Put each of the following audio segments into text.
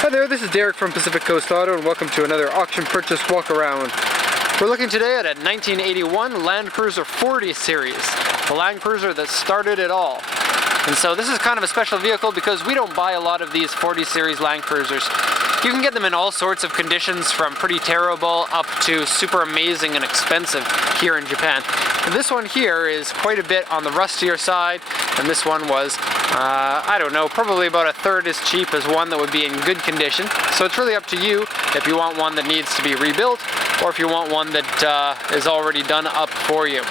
Hi there, this is Derek from Pacific Coast Auto and welcome to another auction purchase walk around. We're looking today at a 1981 Land Cruiser 40 series, the Land Cruiser that started it all. And so this is kind of a special vehicle because we don't buy a lot of these 40 series Land Cruisers. You can get them in all sorts of conditions, from pretty terrible up to super amazing and expensive here in Japan. And this one here is quite a bit on the rustier side, and this one was, I don't know, probably about a third as cheap as one that would be in good condition. So it's really up to you if you want one that needs to be rebuilt, or if you want one that is already done up for you.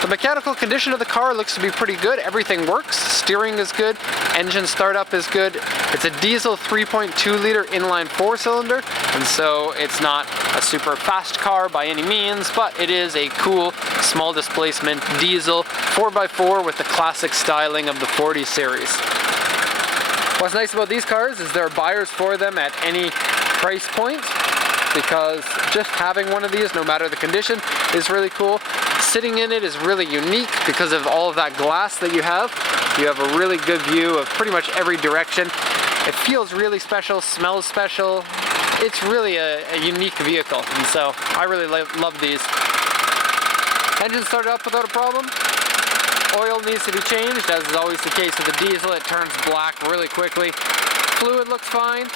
The mechanical condition of the car looks to be pretty good. Everything works. Steering is good. Engine startup is good. It's a diesel 3.2 liter inline 4-cylinder, and so it's not a super fast car by any means, but it is a cool small displacement diesel 4x4 with the classic styling of the 40 series. What's nice about these cars is there are buyers for them at any price point, because just having one of these, no matter the condition, is really cool. Sitting in it is really unique because of all of that glass that you have. You have a really good view of pretty much every direction. It feels really special, smells special. It's really a unique vehicle, and so I really love these. Engine started up without a problem. Oil needs to be changed, as is always the case with the diesel. It turns black really quickly. Fluid looks fine.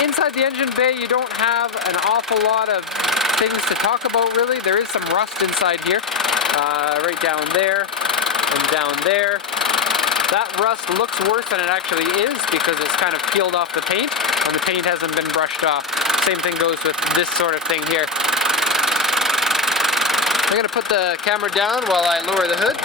Inside the engine bay, you don't have an awful lot of things to talk about, really. There is some rust inside here, right down there and down there. That rust looks worse than it actually is because it's kind of peeled off the paint, and the paint hasn't been brushed off. Same thing goes with this sort of thing here. I'm going to put the camera down while I lower the hood.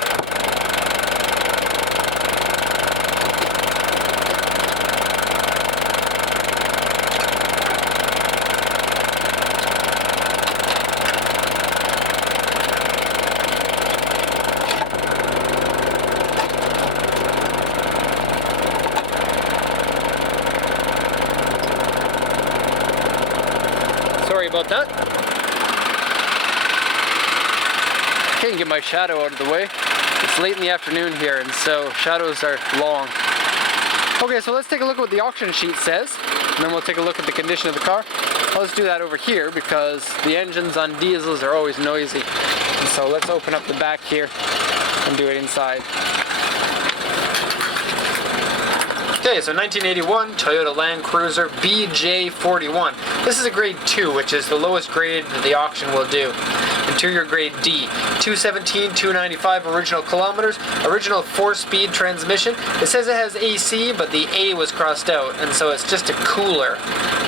Sorry about that. Can't get my shadow out of the way. It's late in the afternoon here, and so shadows are long. Okay, so let's take a look at what the auction sheet says, and then we'll take a look at the condition of the car. Let's do that over here because the engines on diesels are always noisy. And so let's open up the back here and do it inside. Okay, so 1981 Toyota Land Cruiser BJ41. This is a grade 2, which is the lowest grade that the auction will do. Interior grade D. 217, 295 original kilometers. Original 4-speed transmission. It says it has AC, but the A was crossed out, and so it's just a cooler,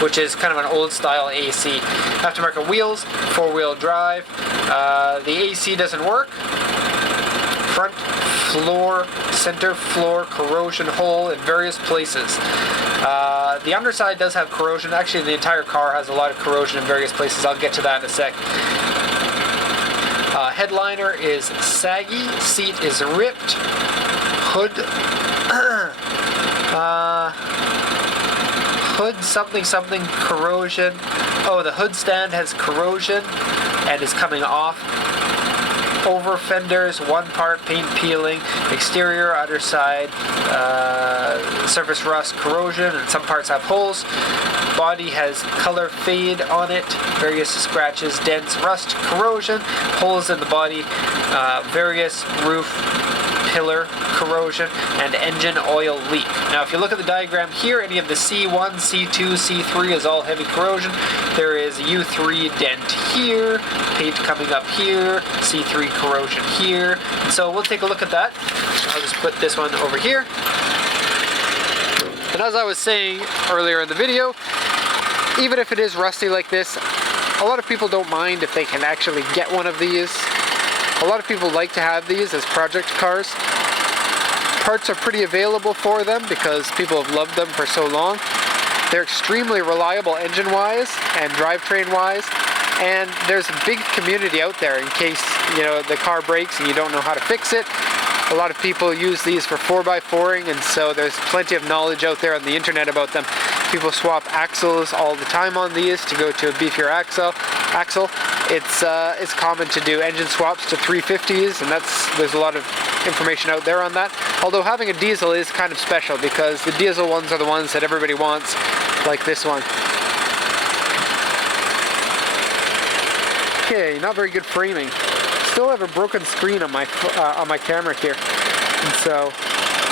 which is kind of an old style AC. Aftermarket wheels, 4-wheel drive. The AC doesn't work. Front floor, center floor corrosion hole in various places. The underside does have corrosion. Actually, the entire car has a lot of corrosion in various places. I'll get to that in a sec. Headliner is saggy. Seat is ripped. Hood hood something corrosion. Oh, the hood stand has corrosion and is coming off. Over fenders, one part paint peeling, exterior, underside, surface rust, corrosion, and some parts have holes. Body has color fade on it, various scratches, dents, rust, corrosion, holes in the body, various roof, pillar corrosion, and engine oil leak. Now if you look at the diagram here, any of the C1, C2, C3 is all heavy corrosion. There is a U3 dent here, paint coming up here, C3 corrosion here. And so we'll take a look at that. I'll just put this one over here. And as I was saying earlier in the video, even if it is rusty like this, a lot of people don't mind if they can actually get one of these. A lot of people like to have these as project cars. Parts are pretty available for them because people have loved them for so long. They're extremely reliable engine-wise and drivetrain-wise, and there's a big community out there in case, you know, the car breaks and you don't know how to fix it. A lot of people use these for 4x4ing, and so there's plenty of knowledge out there on the internet about them. People swap axles all the time on these to go to a beefier axle. It's common to do engine swaps to 350s, and there's a lot of information out there on that. Although having a diesel is kind of special because the diesel ones are the ones that everybody wants, like this one. Okay, not very good framing. Still have a broken screen on my camera here, and so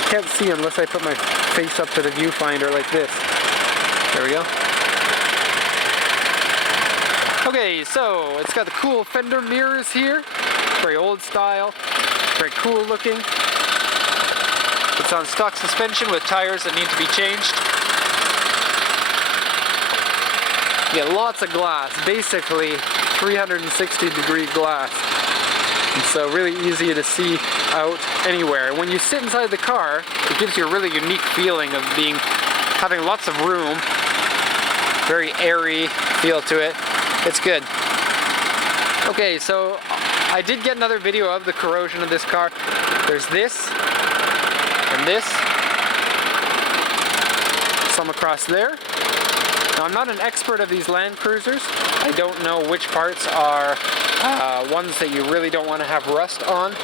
can't see unless I put my face up to the viewfinder like this. There we go. Okay, so it's got the cool fender mirrors here. Very old style, very cool looking. It's on stock suspension with tires that need to be changed. You get lots of glass, basically 360-degree glass. And so really easy to see out anywhere. When you sit inside the car, it gives you a really unique feeling of having lots of room. Very airy feel to it. It's good. Okay, so I did get another video of the corrosion of this car. There's this, and this. Some across there. Now, I'm not an expert of these Land Cruisers. I don't know which parts are ones that you really don't want to have rust on.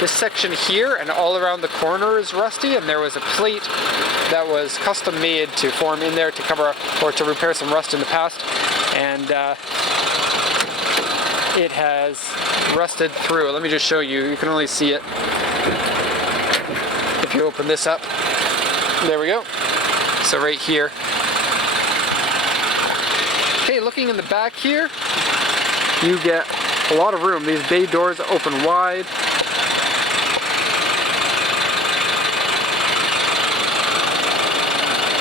This section here and all around the corner is rusty, and there was a plate that was custom made to form in there to cover or to repair some rust in the past, and it has rusted through. Let me just show you. You can only see it if you open this up. There we go. So right here. Okay, looking in the back here, you get a lot of room. These bay doors open wide.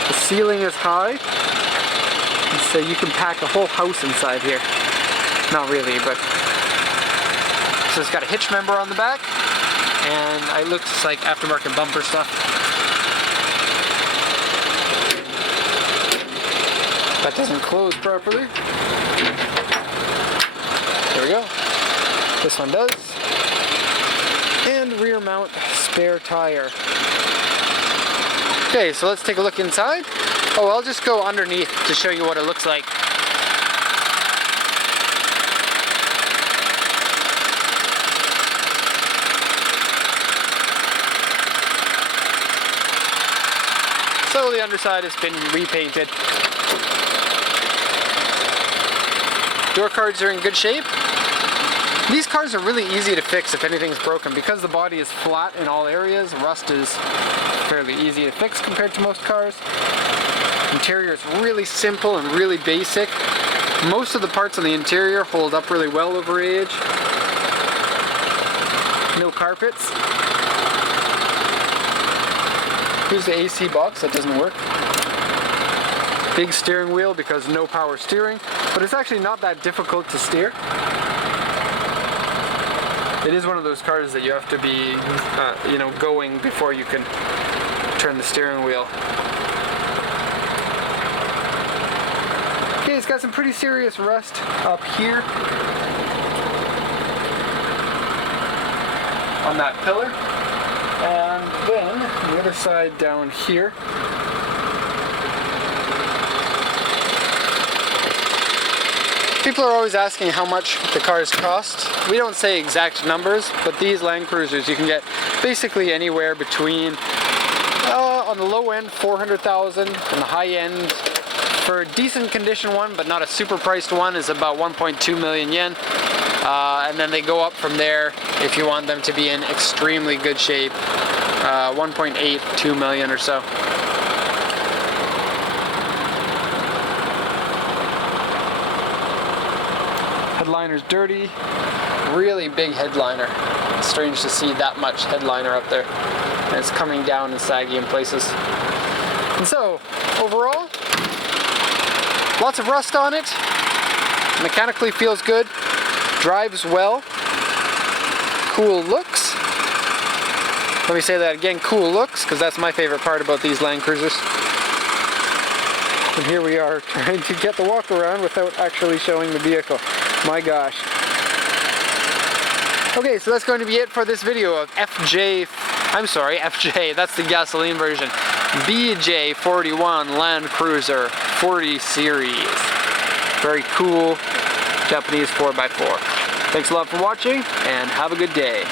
The ceiling is high, and so you can pack a whole house inside here. Not really, but so it's got a hitch member on the back, and it looks like aftermarket bumper stuff. That doesn't close properly. There we go. This one does. And rear mount spare tire. Okay, so let's take a look inside. Oh, I'll just go underneath to show you what it looks like. So the underside has been repainted. Door cards are in good shape. These cars are really easy to fix if anything's broken. Because the body is flat in all areas, rust is fairly easy to fix compared to most cars. Interior is really simple and really basic. Most of the parts on the interior hold up really well over age. No carpets. Here's the AC box that doesn't work. Big steering wheel because no power steering, but it's actually not that difficult to steer. It is one of those cars that you have to be, going before you can turn the steering wheel. Okay, it's got some pretty serious rust up here on that pillar, and then the other side down here. People are always asking how much the cars cost. We don't say exact numbers, but these Land Cruisers you can get basically anywhere between, on the low end, 400,000, and the high end, for a decent condition one, but not a super priced one, is about 1.2 million yen. And then they go up from there if you want them to be in extremely good shape, 1.8, 2 million or so. Headliner's dirty, really big headliner. It's strange to see that much headliner up there. And it's coming down and saggy in places. And so, overall, lots of rust on it. Mechanically feels good. Drives well. Cool looks. Let me say that again, cool looks, because that's my favorite part about these Land Cruisers. And here we are trying to get the walk around without actually showing the vehicle. My gosh. Okay, so that's going to be it for this video of FJ, that's the gasoline version. BJ41 Land Cruiser 40 Series. Very cool Japanese 4x4. Thanks a lot for watching, and have a good day.